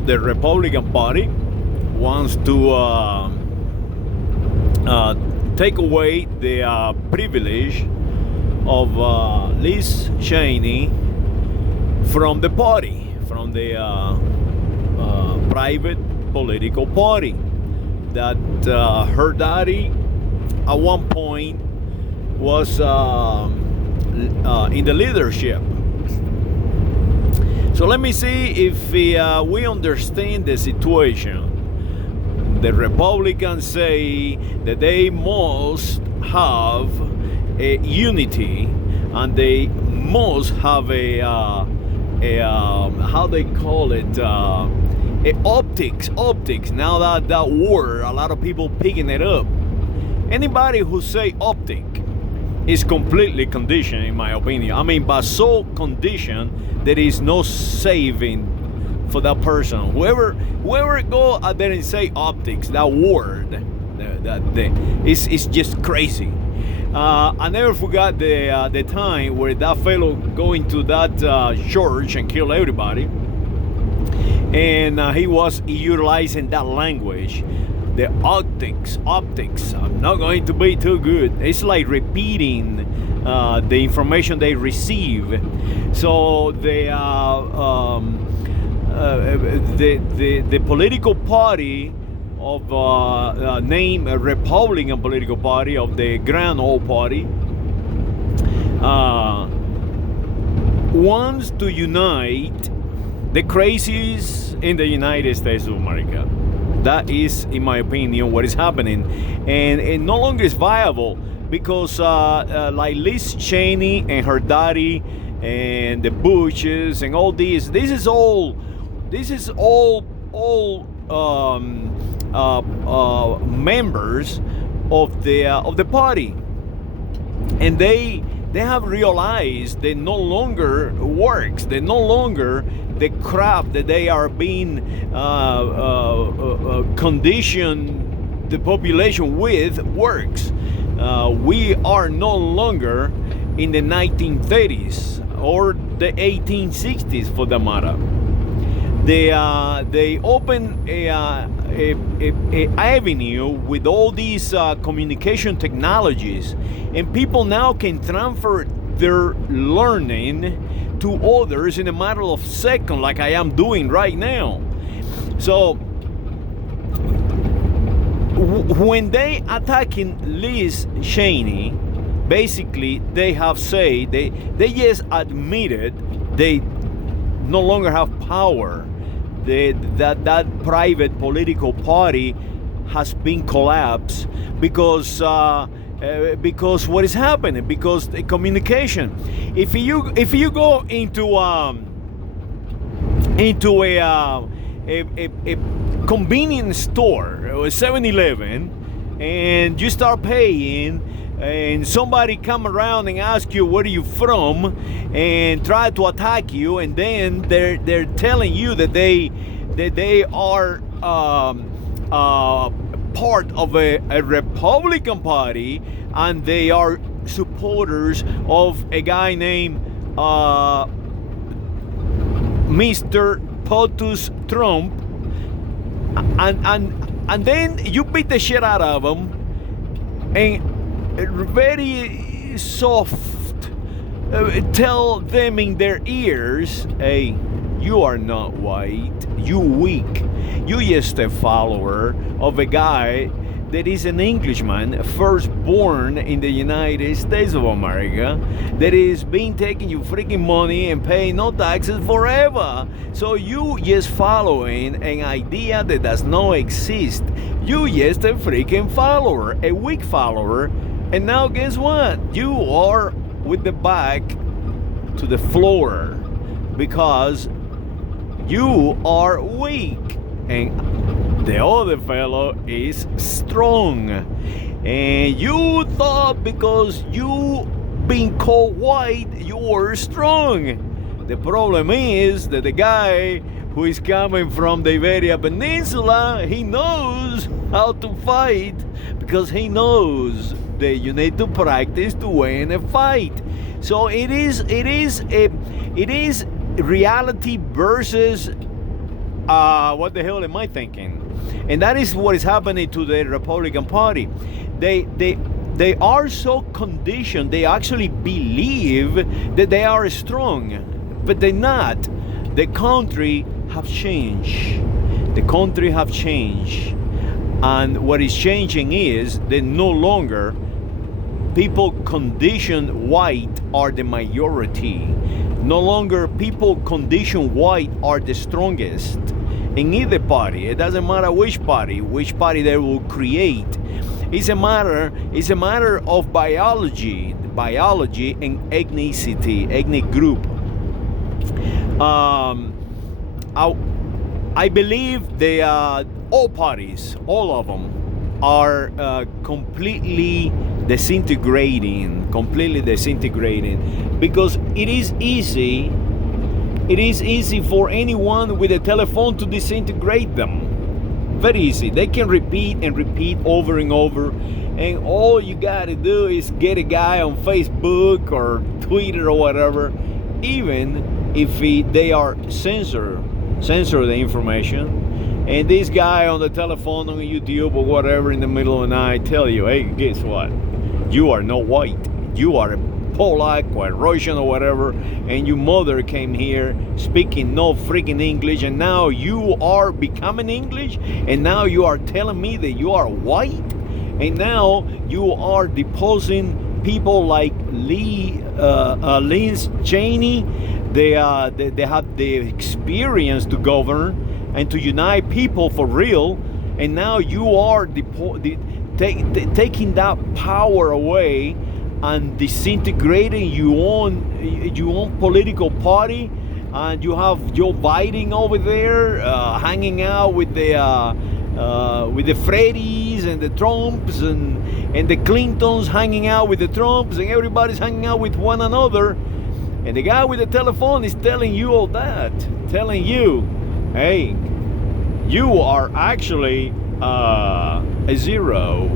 well, the Republican Party wants to take away the privilege of Liz Cheney from the party, from the private political party that her daddy at one point was in the leadership. So let me see if we understand the situation. The Republicans say that they must have a unity, and they must have a how they call it, optics. Now that word, a lot of people picking it up. Anybody who say optic is completely conditioned, in my opinion. I mean, but so conditioned there is no saving for that person. Whoever go out there and say optics, that word, it's just crazy. I never forgot the time where that fellow go into that church and kill everybody, and he was utilizing that language. The optics. I'm not going to be too good. It's like repeating the information they receive. So the political party of named Republican political party of the Grand Old Party wants to unite the crazies in the United States of America. That is, in my opinion, what is happening, and it no longer is viable because like Liz Cheney and her daddy and the Bushes and all these, this is all members of the party, and they have realized that no longer works. They no longer the crap that they are being conditioned the population with works. We are no longer in the 1930s or the 1860s, for the matter. They open a avenue with all these communication technologies, and people now can transfer their learning to others in a matter of seconds, like I am doing right now. So when they attacking Liz Cheney, basically they have said they just admitted they no longer have power. That private political party has been collapsed because what is happening, because the communication. If you go into a convenience store, a 7-Eleven, and you start paying, and somebody come around and ask you where are you from and try to attack you, and then they're telling you that they are part of a Republican Party, and they are supporters of a guy named Mr. POTUS Trump, and then you beat the shit out of them and very soft tell them in their ears, hey, you are not white, you weak, you just a follower of a guy that is an Englishman, first born in the United States of America, that is being taking you freaking money and paying no taxes forever. So you just following an idea that does not exist. You just a freaking follower, a weak follower. And now guess what? You are with the back to the floor because you are weak. And the other fellow is strong, and you thought because you being called white you were strong. The problem is that the guy who is coming from the Iberian Peninsula, he knows how to fight because he knows that you need to practice to win a fight. So it is reality versus what the hell am I thinking? And that is what is happening to the Republican Party. They are so conditioned, they actually believe that they are strong, but they're not. The country have changed. The country have changed. And what is changing is that no longer people conditioned white are the majority. No longer people conditioned white are the strongest in either party. It doesn't matter which party they will create. It's a matter of biology and ethnicity, ethnic group. I believe all parties, all of them, are completely disintegrating, because it is easy for anyone with a telephone to disintegrate them. Very easy. They can repeat and repeat over and over, and all you gotta do is get a guy on Facebook or Twitter or whatever, even if they are censor the information. And this guy on the telephone, on YouTube or whatever in the middle of the night tell you, hey, guess what? You are not white. You are a Polak or Russian or whatever, and your mother came here speaking no freaking English, and now you are becoming English, and now you are telling me that you are white, and now you are deposing people like Lynn Cheney. They have the experience to govern and to unite people for real, and now you are taking that power away and disintegrating your own political party. And you have Joe Biden over there hanging out with the Freddys and the Trumps, and the Clintons hanging out with the Trumps, and everybody's hanging out with one another. And the guy with the telephone is telling you all that, telling you, hey, you are actually a zero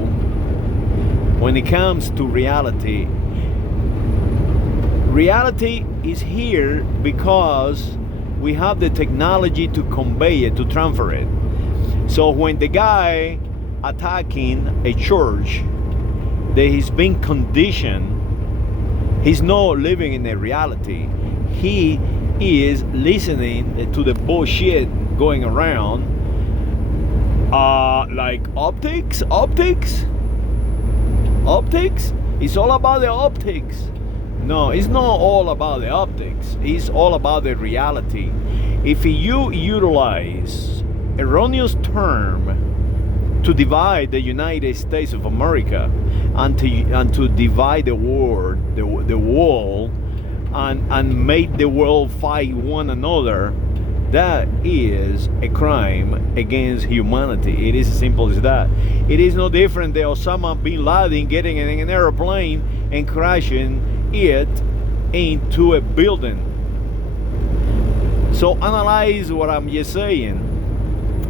when it comes to reality. Reality is here because we have the technology to convey it, to transfer it. So when the guy attacking a church that he's been conditioned, he's not living in a reality. He is listening to the bullshit going around, like optics. It's all about the optics. No, it's not all about the optics. It's all about the reality. If you utilize erroneous term to divide the United States of America, and to divide the world, the world, and make the world fight one another, that is a crime against humanity. It is as simple as that. It is no different than Osama bin Laden getting in an airplane and crashing it into a building. So analyze what I'm just saying.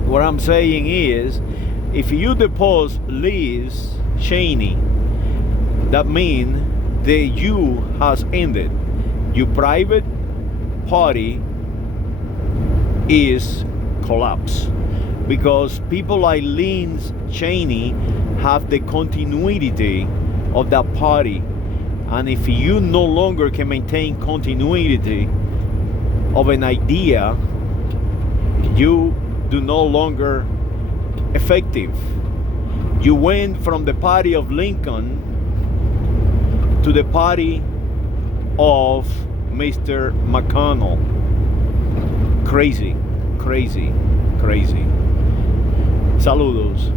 What I'm saying is, if you depose Liz Cheney, that means the you has ended. Your private party is collapse, because people like Lynn Cheney have the continuity of that party, and if you no longer can maintain continuity of an idea, you do no longer effective. You went from the party of Lincoln to the party of Mr. Mcconnell. Crazy. Saludos.